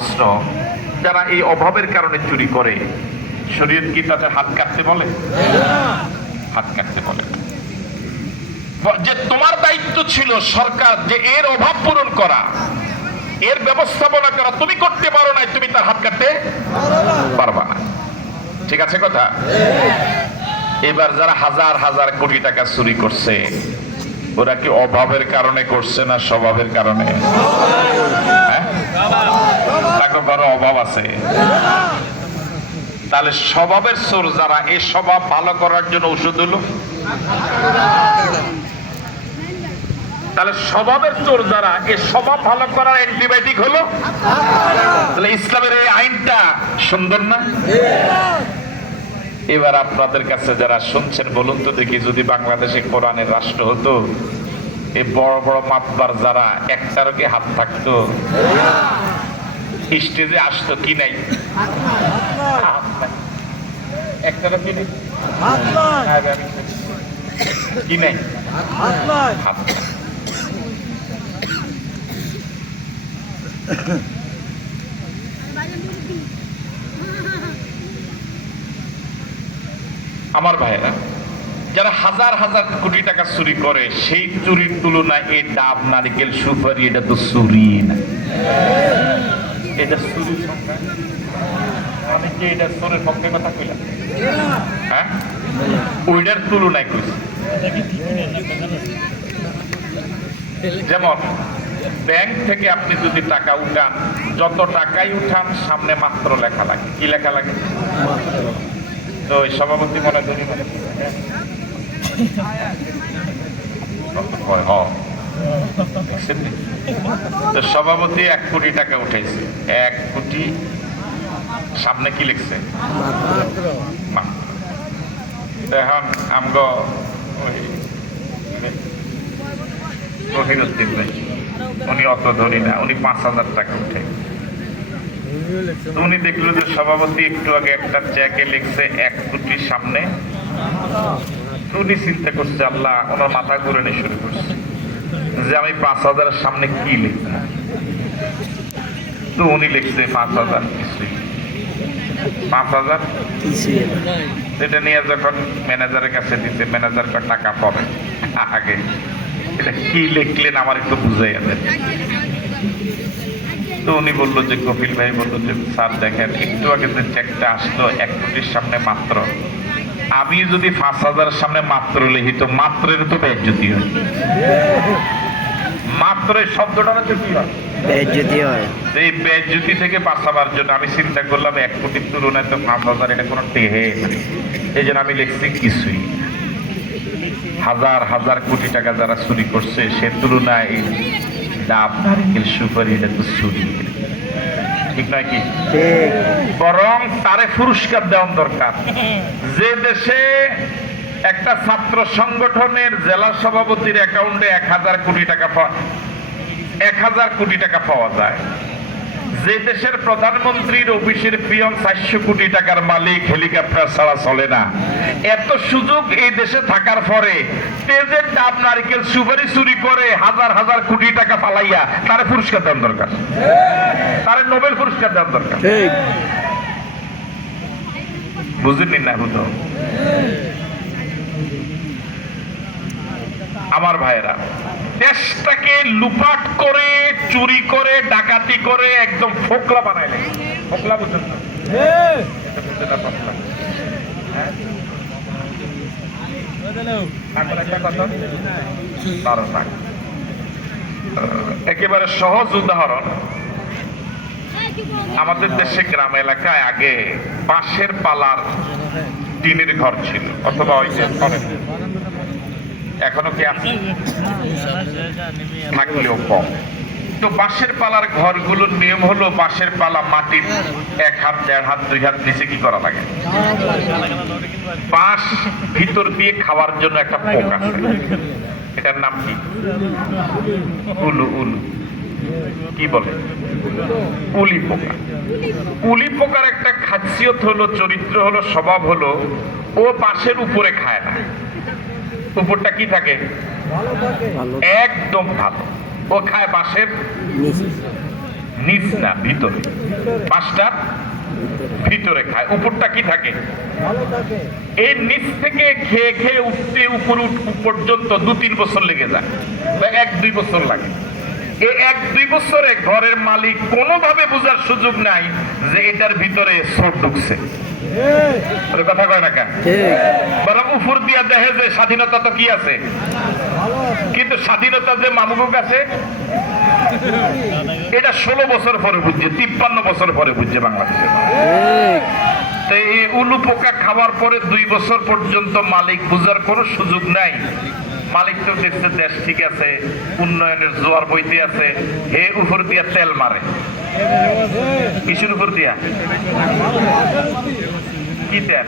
প্রশ্ন, যারা এই অভাবের কারণে চুরি করে, শরীয়ত কি তাদের হাত কাটতে বলে? হাত কাটতে বলে যে তোমার দায়িত্ব ছিল সরকার যে এর অভাব পূরণ করা, এর ব্যবস্থাপনা করা, তুমি করতে পারো না, তুমি তার হাত কাটতে পারবা না। ঠিক আছে কথা? এবার যারা হাজার হাজার কোটি টাকা চুরি করছে, ওরা কি অভাবের কারণে করছে না স্বভাবের কারণে? হ্যাঁ, তাকে বড় অভাব আছে। তাহলে স্বভাবের চোর যারা, এই স্বভাব ভালো করার জন্য ওষুধ হলো। তাহলে স্বভাবের চোর যারা, এই স্বভাব ভালো করার অ্যান্টিবায়োটিক হলো। তাহলে ইসলামের এই আইনটা সুন্দর না? এবার আপনাদের কাছে যারা শুনছেন বলুন তো দেখি, যদি বাংলাদেশে কোরআনের রাষ্ট্র হতো, এই বড় বড় মাতবার যারা, একটারও কি হাত থাকতো? স্টেজে আসতো কি নাই? একটারও কি নেই? কি নাই? হাত। আমার ভাইয়েরা, যারা হাজার হাজার কোটি টাকা চুরি করে, সেই চুরির তুলনায় এই ডাব, নারিকেল, সুপারি, এটা তো চুরি না। এটা চুরির সংখ্যা, আমি কি এটা চোরের পক্ষে কথা কইলাম? হ্যাঁ, ওইটার তুলনায় কইছি। যেমন ব্যাংক থেকে আপনি যদি টাকা উঠান, যত টাকাই উঠান সামনে মাত্র লেখা লাগে। কি লেখা লাগে? তো ওই সভাপতি মনে ধরি মনে তো সভাপতি 1 কোটি টাকা উঠেছে, 1 কোটি সামনে কি লিখছে? এখন আমগো রহিরুদ্দিন ভাই, উনি অত ধরি না, উনি 5,000 টাকা উঠে। উনি দেখলো যে সভাপতি একটু আগে একটা চেকে লিখছে 1 কোটির সামনে। উনি চিন্তা করছে, আল্লাহ, ওনার মাথা ঘুরানো শুরু করছে যে আমি 5,000-এর সামনে কি লিখবো। তো উনি লিখছে 5,000 কিছুই, 5,000 এটা নিয়ে যখন ম্যানেজারের কাছে দিতে, ম্যানেজার টাকা পাবে আগে, এটা কি লিখলেন আমার একটু বুঝাই আছে। তো উনি বললো যে, কপিল ভাই বললো যে, স্যার দেখেন, একটু আগে যে চেকটা আসলো 1 কোটির সামনে মাত্র, আমি যদি 5,000-এর সামনে মাত্র লিখি তো মাত্রের তো বেজ্জতি হয়। মাত্র এই শব্দটা হচ্ছে কি হয়? বেজ্জতি হয়। এই বেজ্জতি থেকে বাঁচাবার জন্য আমি চিন্তা করলাম 1 কোটির তুলনায় তো 5,000 এটা কোনো টেহে, এই জন্য আমি লিখছি কিছুই। হাজার হাজার কোটি টাকা যারা চুরি করছে, সে তুলনায় ডাব, নারিকেল, সুপারি, এটা তো চুরি। ঠিক নয় কি? বরং তারে পুরস্কার দেওয়া দরকার। যে দেশে একটা ছাত্র সংগঠনের জেলা সভাপতির অ্যাকাউন্টে 1,000 কোটি টাকা 1,000 কোটি টাকা পাওয়া যায়, যে দেশের প্রধানমন্ত্রীর অফিসের পিয়ন 400 কোটি টাকার মালিক, হেলিকপ্টার ছাড়া চলে না, এত সুযোগ এই দেশে থাকার পরে তেজের ডাব, নারিকেল, সুপারি চুরি করে হাজার হাজার কোটি টাকা পালাইয়া তারে পুরস্কার দেওয়া দরকার, তারে নোবেল পুরস্কার দেওয়া দরকার। বুঝেননি না? বুঝো আমার ভাইয়েরা, দেশটাকে লুপাট করে, চুরি করে, ডাকাতি করে একদম ফোকলা বানাইলে। ফোকলা বুঝছেন না? একেবারে সহজ উদাহরণ, আমাদের দেশে গ্রাম এলাকায় আগে বাঁশের পালার টিনের ঘর ছিল, অথবা ওই যে এখনো কি আছে, থাকলেও কম। তো বাঁশের পালার ঘরগুলোর নিয়ম হলো, বাঁশের পালা মাটির 1 হাত, 1.5 হাত, 2 হাত নিচে কি করা লাগে? বাঁশ ভিতর দিয়ে খাওয়ার জন্য একটা পোক আছে, এটার নাম কি? উলু। উলু কি বলে? উলি পোকা। উলি পোকার একটা খাসিয়ত হলো, চরিত্র হলো, স্বভাব হলো, ও বাঁশের উপরে খায় না। উপরটা কি থাকে? একদম ভালো। ও খায় বাঁশের নিচ না ভিতরে, পাঁচটা ভিতরে খায়, উপরটা কি থাকে? এই নিচ থেকে খেয়ে খেয়ে উঠতে উপর পর্যন্ত 2-3 বছর লেগে যায়, বা 1-2 বছর লাগে। এই 1-2 বছরে ঘরের মালিক কোনোভাবে বোঝার সুযোগ নাই যে এটার ভিতরে চোর ঢুকছে। কথা কয় না কেন? বরং উপর দিয়া দেখে যে স্বাধীনতা তো কি আছে, কিন্তু স্বাধীনতা যে মামুকুর কাছে, এটা 16 বছর পরে বুঝছে, 53 বছর পরে বুঝছে বাংলাদেশে। এই উলু পোকা খাওয়ার পরে 2 বছর পর্যন্ত মালিক বুঝার কোনো সুযোগ নাই। মালিক তো দেখছে দেশ ঠিক আছে, উন্নয়নের জোয়ার বইতে আছে, হে উপর দিয়া তেল মারে। কিসের উপর দিয়া? কি তেল?